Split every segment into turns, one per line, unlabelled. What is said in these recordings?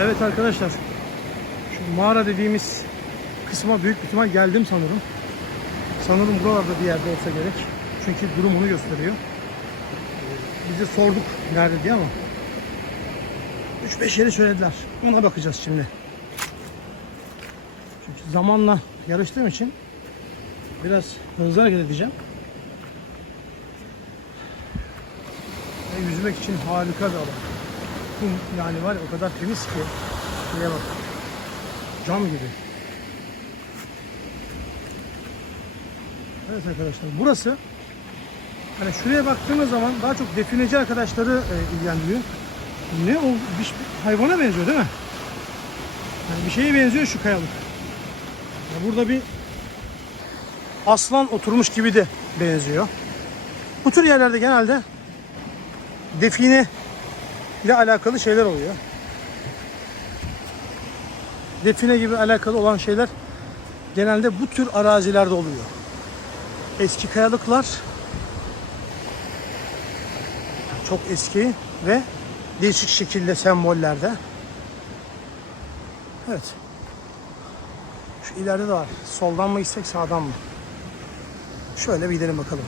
Evet arkadaşlar. Şu mağara dediğimiz kısma büyük ihtimal geldim sanırım. Sanırım buralarda bir yerde olsa gerek. Çünkü durum onu gösteriyor. Ee, Biz de sorduk nerede diye ama 3-5 yeri söylediler. Ona bakacağız şimdi. Çünkü zamanla yarıştığım için biraz hızlı hareket edeceğim. Ve yüzmek için harika bir alan. Kum yani var o kadar temiz ki. Şuraya bak. Cam gibi. Evet arkadaşlar burası hani şuraya baktığımız zaman daha çok defineci arkadaşları e, ilgilendiriyor. Ne o bir, şey- hayvana benziyor değil mi? Yani bir şeye benziyor şu kayalık. Ya burada bir aslan oturmuş gibi de benziyor. Bu tür yerlerde genelde define ile alakalı şeyler oluyor. Define gibi alakalı olan şeyler genelde bu tür arazilerde oluyor. Eski kayalıklar çok eski ve değişik şekilde sembollerde. Evet. Şu ileride de var. Soldan mı gitsek sağdan mı? Şöyle bir gidelim bakalım.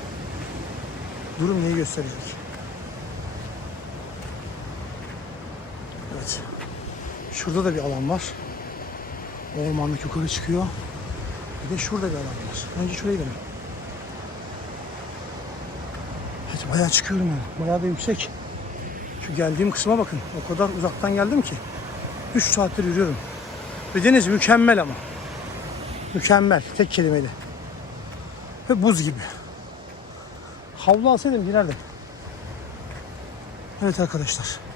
Durum neyi gösterecek? Evet. Şurada da bir alan var. Ormanlık yukarı çıkıyor. Bir de şurada bir alan var. Önce şuraya gidelim. Evet bayağı çıkıyorum yani. Bayağı da yüksek. Şu geldiğim kısma bakın. O kadar uzaktan geldim ki. 3 saattir yürüyorum. Ve deniz mükemmel ama. Mükemmel. Tek kelimeyle. Ve buz gibi. Havlu alsaydım girerdim. Evet arkadaşlar.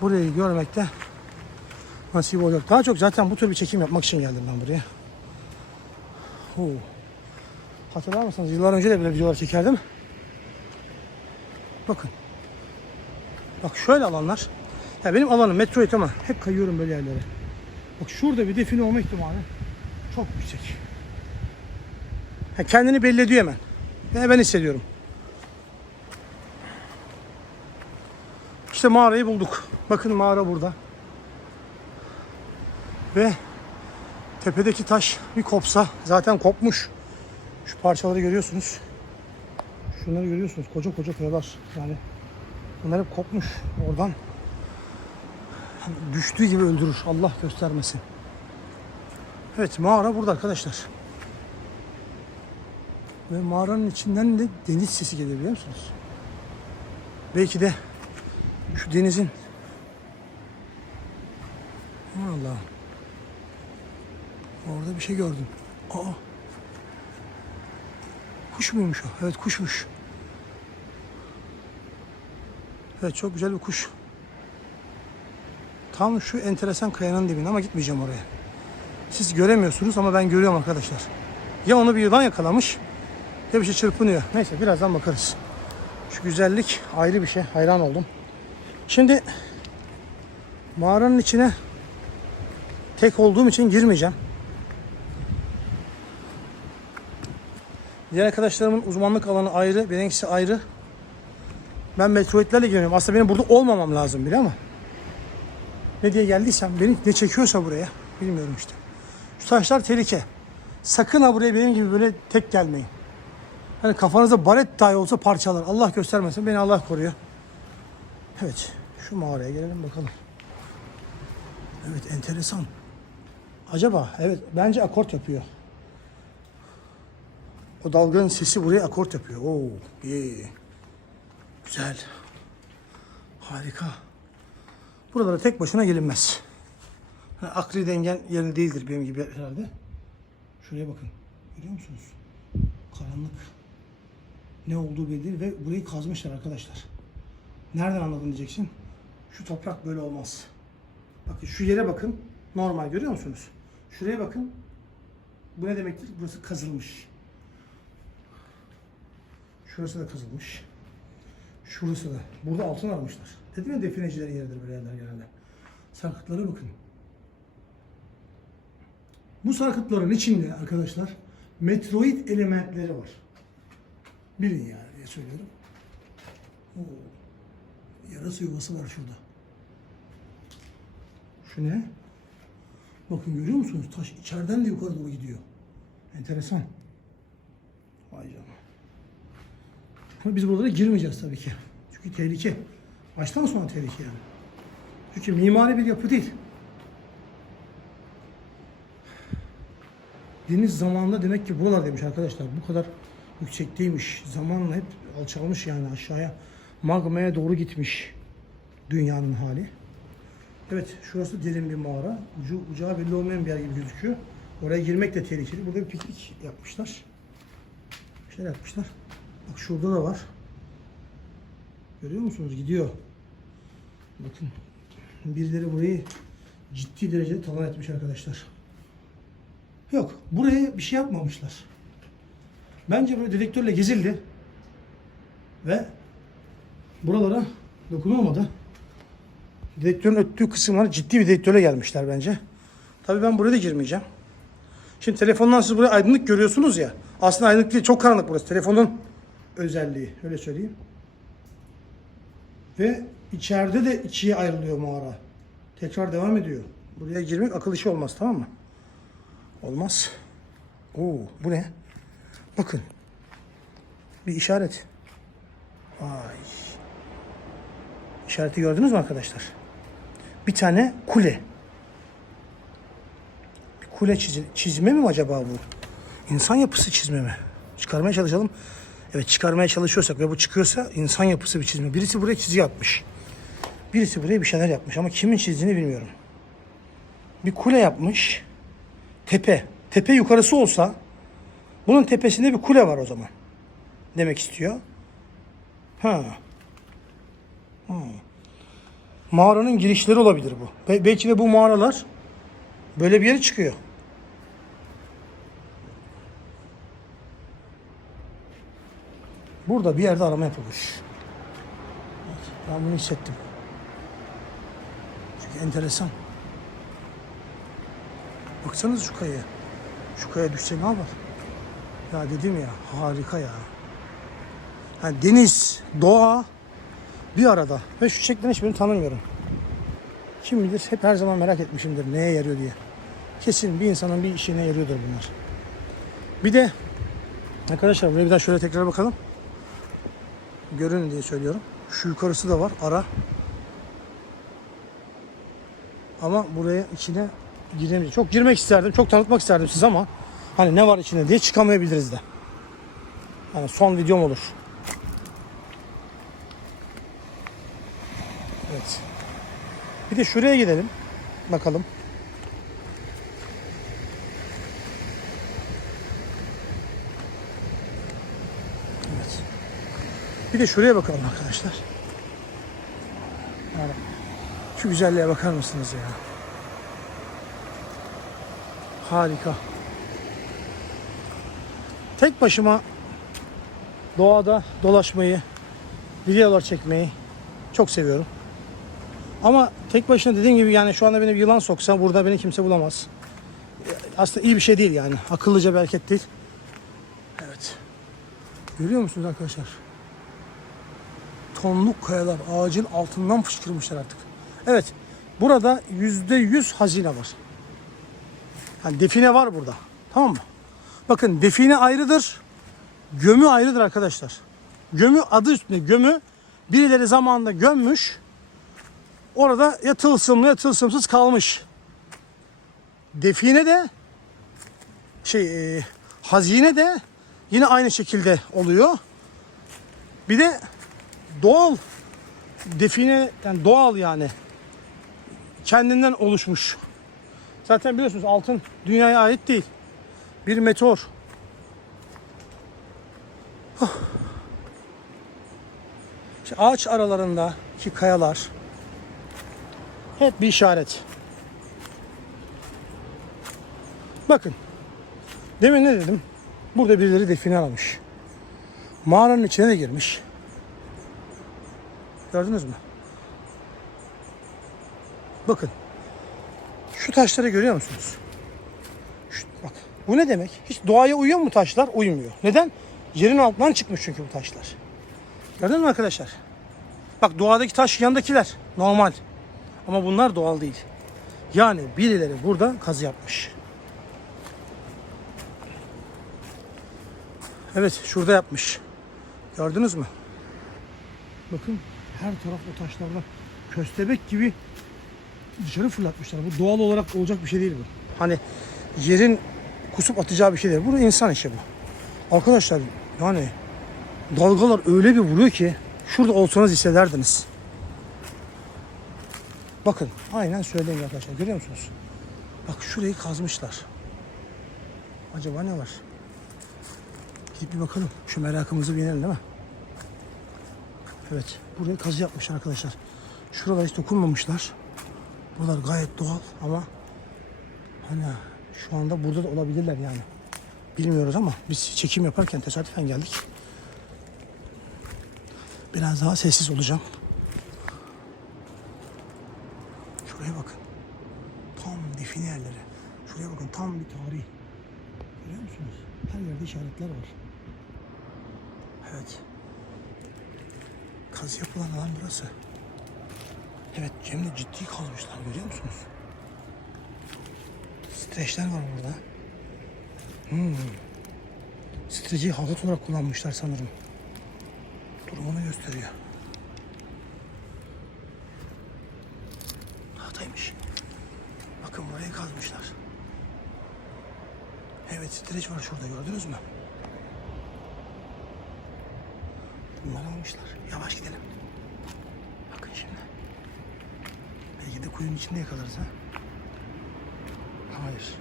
Burayı görmekte nasip olacak. Daha çok zaten bu tür bir çekim yapmak için geldim ben buraya. Oo. Hatırlar mısınız? Yıllar önce de böyle videolar çekerdim. Bakın. Bak şöyle alanlar. Ya benim alanım Metroid ama hep kayıyorum böyle yerlere. Bak şurada bir define olma ihtimali çok yüksek. Ya kendini belli ediyor hemen. Ve ben hissediyorum. İşte mağarayı bulduk. Bakın mağara burada. Ve tepedeki taş bir kopsa zaten kopmuş. Şu parçaları görüyorsunuz. Şunları görüyorsunuz. Koca koca kayalar. Yani bunlar hep kopmuş oradan. Düştüğü gibi öldürür. Allah göstermesin. Evet mağara burada arkadaşlar. Ve mağaranın içinden de deniz sesi geliyor biliyor musunuz? Belki de şu denizin Allah Orada bir şey gördüm. Aa. Kuş muymuş o? Evet kuşmuş. Evet çok güzel bir kuş. Tam şu enteresan kayanın dibinde ama gitmeyeceğim oraya. Siz göremiyorsunuz ama ben görüyorum arkadaşlar. Ya onu bir yılan yakalamış ya bir şey çırpınıyor. Neyse birazdan bakarız. Şu güzellik ayrı bir şey. Hayran oldum. Şimdi mağaranın içine tek olduğum için girmeyeceğim. Diğer arkadaşlarımın uzmanlık alanı ayrı, benimkisi ayrı. Ben metroidlerle geliyorum. Aslında benim burada olmamam lazım bile ama ne diye geldiysem beni ne çekiyorsa buraya bilmiyorum işte. Şu taşlar tehlike. Sakın ha buraya benim gibi böyle tek gelmeyin. Hani kafanızda baret dahi olsa parçalar. Allah göstermesin. Beni Allah koruyor. Evet. Şu mağaraya gelelim bakalım. Evet enteresan. Acaba evet bence akort yapıyor. O dalganın sesi buraya akort yapıyor. Oo, iyi. Güzel. Harika. Buralara tek başına gelinmez. Yani akli dengen yerinde değildir benim gibi herhalde. Şuraya bakın. Görüyor musunuz? Karanlık. Ne olduğu belli değil ve burayı kazmışlar arkadaşlar. Nereden anladın diyeceksin. Şu toprak böyle olmaz. Bakın şu yere bakın. Normal görüyor musunuz? Şuraya bakın. Bu ne demektir? Burası kazılmış. Şurası da kazılmış. Şurası da. Burada altın almışlar. Dedim ya definecilerin yeridir böyle yerler genelde. Sarkıtlara bakın. Bu sarkıtların içinde arkadaşlar metroid elementleri var. Bilin yani diye söylüyorum. Oo. Yarasa yuvası var şurada. Şu ne? Bakın görüyor musunuz? Taş içeriden de yukarı doğru gidiyor. Enteresan. Vay canına. Ama biz buralara girmeyeceğiz tabii ki. Çünkü tehlike. Baştan sona tehlike yani. Çünkü mimari bir yapı değil. Deniz zamanında demek ki buralar demiş arkadaşlar. Bu kadar yüksekteymiş. Zamanla hep alçalmış yani aşağıya. Magmaya doğru gitmiş dünyanın hali. Evet şurası derin bir mağara. Ucu, ucağı belli olmayan bir yer gibi gözüküyor. Oraya girmek de tehlikeli. Burada bir piknik yapmışlar. Bir şeyler yapmışlar. Bak şurada da var. Görüyor musunuz? Gidiyor. Bakın. Birileri burayı ciddi derecede talan etmiş arkadaşlar. Yok. Buraya bir şey yapmamışlar. Bence böyle dedektörle gezildi. Ve buralara dokunulmadı. Dedektörün öttüğü kısımlara ciddi bir dedektörle gelmişler bence. Tabii ben buraya da girmeyeceğim. Şimdi telefondan siz buraya aydınlık görüyorsunuz ya. Aslında aydınlık değil, çok karanlık burası. Telefonun özelliği, öyle söyleyeyim. Ve içeride de ikiye ayrılıyor mağara. Tekrar devam ediyor. Buraya girmek akıl işi olmaz, tamam mı? Olmaz. Oo, bu ne? Bakın. Bir işaret. Vay. İşareti gördünüz mü arkadaşlar? Bir tane kule. Bir kule çizi- çizme mi acaba bu? İnsan yapısı çizme mi? Çıkarmaya çalışalım. Evet çıkarmaya çalışıyorsak ve bu çıkıyorsa insan yapısı bir çizme. Birisi buraya çizgi atmış. Birisi buraya bir şeyler yapmış ama kimin çizdiğini bilmiyorum. Bir kule yapmış. Tepe. Tepe yukarısı olsa bunun tepesinde bir kule var o zaman. Demek istiyor. Ha. Mağaranın girişleri olabilir bu. Be- belki de bu mağaralar böyle bir yere çıkıyor. Burada bir yerde arama yapılmış. Ben bunu hissettim. Çünkü enteresan. Baksanıza şu kayaya. Şu kaya düşse ne yapar? Ya dedim ya harika ya. Yani deniz, doğa, bir arada. Ve şu çiçeklerin hiçbirini tanımıyorum. Kim bilir hep her zaman merak etmişimdir neye yarıyor diye. Kesin bir insanın bir işine yarıyordur bunlar. Bir de arkadaşlar buraya bir daha şöyle tekrar bakalım. Görün diye söylüyorum. Şu yukarısı da var ara. Ama buraya içine giremeyeceğim. Çok girmek isterdim. Çok tanıtmak isterdim size ama hani ne var içinde diye çıkamayabiliriz de. Yani son videom olur. Evet. Bir de şuraya gidelim. Bakalım. Evet. Bir de şuraya bakalım arkadaşlar. Yani şu güzelliğe bakar mısınız ya? Harika. Tek başıma doğada dolaşmayı, videolar çekmeyi çok seviyorum. Ama tek başına dediğim gibi yani şu anda beni bir yılan soksa burada beni kimse bulamaz. Aslında iyi bir şey değil yani. Akıllıca bir hareket değil. Evet. Görüyor musunuz arkadaşlar? Tonluk kayalar ağacın altından fışkırmışlar artık. Evet. Burada yüzde yüz hazine var. Yani define var burada. Tamam mı? Bakın define ayrıdır. Gömü ayrıdır arkadaşlar. Gömü adı üstünde gömü. Birileri zamanında gömmüş. Orada ya tılsımlı ya tılsımsız kalmış. Define de şey e, hazine de yine aynı şekilde oluyor. Bir de doğal define yani doğal yani kendinden oluşmuş. Zaten biliyorsunuz altın dünyaya ait değil. Bir meteor. Huh. İşte ağaç aralarındaki kayalar hep bir işaret. Bakın. Demin ne dedim? Burada birileri define aramış. Mağaranın içine de girmiş. Gördünüz mü? Bakın. Şu taşları görüyor musunuz? Şu, bak. Bu ne demek? Hiç doğaya uyuyor mu taşlar? Uymuyor. Neden? Yerin altından çıkmış çünkü bu taşlar. Gördünüz mü arkadaşlar? Bak doğadaki taş yanındakiler. Normal. Ama bunlar doğal değil. Yani birileri burada kazı yapmış. Evet şurada yapmış. Gördünüz mü? Bakın her taraf o taşlarla köstebek gibi dışarı fırlatmışlar. Bu doğal olarak olacak bir şey değil bu. Hani yerin kusup atacağı bir şey değil. Bu insan işi bu. Arkadaşlar yani dalgalar öyle bir vuruyor ki şurada olsanız hissederdiniz. Bakın aynen söyleyeyim arkadaşlar görüyor musunuz? Bak şurayı kazmışlar. Acaba ne var? Gidip bir bakalım. Şu merakımızı binelim değil mi? Evet. Buraya kazı yapmışlar arkadaşlar. Şuralar hiç dokunmamışlar. Buralar gayet doğal ama hani şu anda burada da olabilirler yani. Bilmiyoruz ama biz çekim yaparken tesadüfen geldik. Biraz daha sessiz olacağım. Şuraya bakın. Tam define yerleri. Şuraya bakın tam bir tarih. Görüyor musunuz? Her yerde işaretler var. Evet. Kaz yapılan alan burası. Evet Cem'de ciddi kazmışlar görüyor musunuz? Streçler var burada. Hmm. Streci halat olarak kullanmışlar sanırım. Durumunu gösteriyor. Hataymış. Bakın burayı kazmışlar. Evet streç var şurada gördünüz mü? Bunları almışlar. Yavaş gidelim. Bakın şimdi. Belki de kuyunun içinde yakalarız ha. Hayır.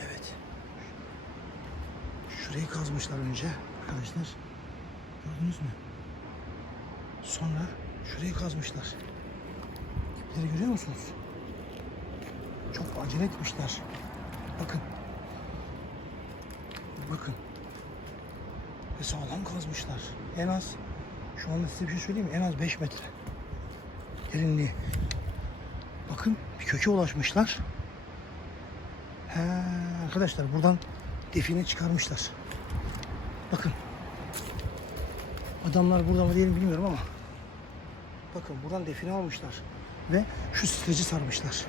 Evet. Şurayı kazmışlar önce arkadaşlar. Gördünüz mü? Sonra şurayı kazmışlar. İpleri görüyor musunuz? Çok acele etmişler. Bakın. Bakın. Ve sağlam kazmışlar. En az şu anda size bir şey söyleyeyim mi? En az 5 metre. Derinliği. Bakın bir köke ulaşmışlar. He, arkadaşlar buradan define çıkarmışlar. Bakın. Adamlar burada mı değil mi bilmiyorum ama. Bakın buradan define almışlar. Ve şu streci sarmışlar.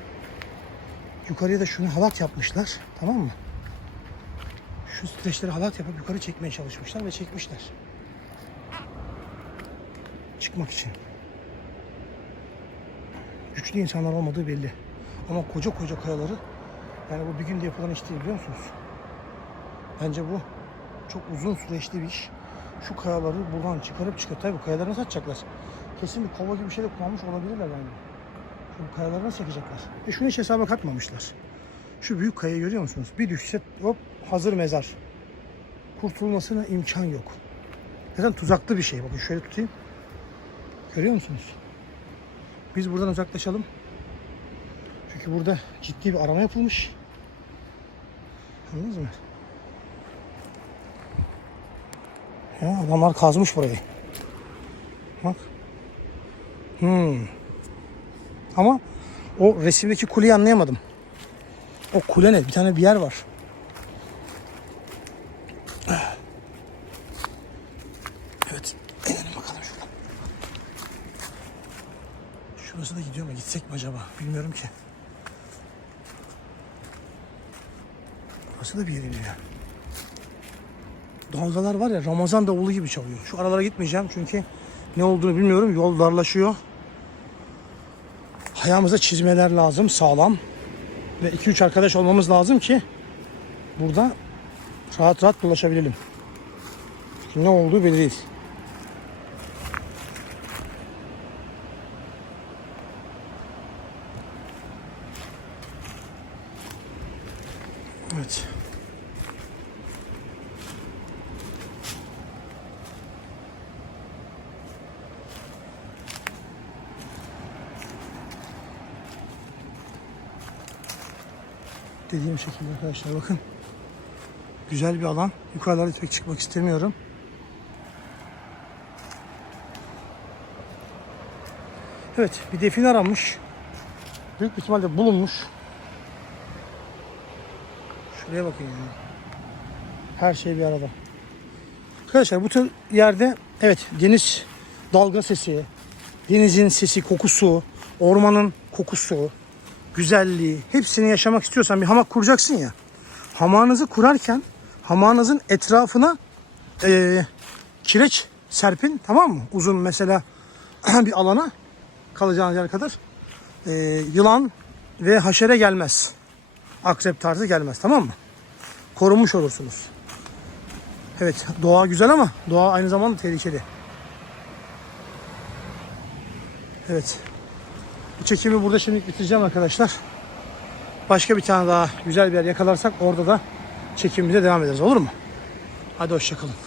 Yukarıya da şunu halat yapmışlar. Tamam mı? Şu streçleri halat yapıp yukarı çekmeye çalışmışlar ve çekmişler. Çıkmak için. Güçlü insanlar olmadığı belli. Ama koca koca kayaları yani bu bir günde yapılan iş değil biliyor musunuz? Bence bu çok uzun süreçli bir iş. Şu kayaları buradan çıkarıp çıkarıp tabii kayaları nasıl atacaklar? Kesin bir kova gibi bir şey de kullanmış olabilirler yani. Şu kayaları nasıl çekecekler? E şunu hiç hesaba katmamışlar. Şu büyük kayayı görüyor musunuz? Bir düşse hop hazır mezar. Kurtulmasına imkan yok. Zaten tuzaklı bir şey. Bakın şöyle tutayım. Görüyor musunuz? Biz buradan uzaklaşalım. Çünkü burada ciddi bir arama yapılmış. Anladınız mı? Ya adamlar kazmış burayı. Bak. Hmm. Ama o resimdeki kuleyi anlayamadım. O kule ne? Bir tane bir yer var. Evet. İnelim bakalım şuradan. Şurası da gidiyor mu? Gitsek mi acaba? Bilmiyorum ki. Burası da bir yere gidiyor. Dalgalar var ya Ramazan davulu gibi çalıyor. Şu aralara gitmeyeceğim çünkü ne olduğunu bilmiyorum. Yol darlaşıyor. Ayağımıza çizmeler lazım sağlam. Ve 2-3 arkadaş olmamız lazım ki burada rahat rahat dolaşabilelim. Çünkü ne olduğu belli değil. Evet. Dediğim şekilde arkadaşlar bakın. Güzel bir alan. Yukarılara pek çıkmak istemiyorum. Evet bir define aranmış. Büyük ihtimalle bulunmuş. Şuraya bakın ya. Her şey bir arada. Arkadaşlar bu tür yerde evet deniz dalga sesi, denizin sesi, kokusu, ormanın kokusu, güzelliği hepsini yaşamak istiyorsan bir hamak kuracaksın ya. Hamağınızı kurarken hamağınızın etrafına eee, kireç serpin tamam mı? Uzun mesela bir alana kalacağınız yer kadar Eee, yılan ve haşere gelmez. Akrep tarzı gelmez tamam mı? Korunmuş olursunuz. Evet doğa güzel ama doğa aynı zamanda tehlikeli. Evet. Bu çekimi burada şimdi bitireceğim arkadaşlar. Başka bir tane daha güzel bir yer yakalarsak orada da çekimimize devam ederiz olur mu? Hadi hoşçakalın.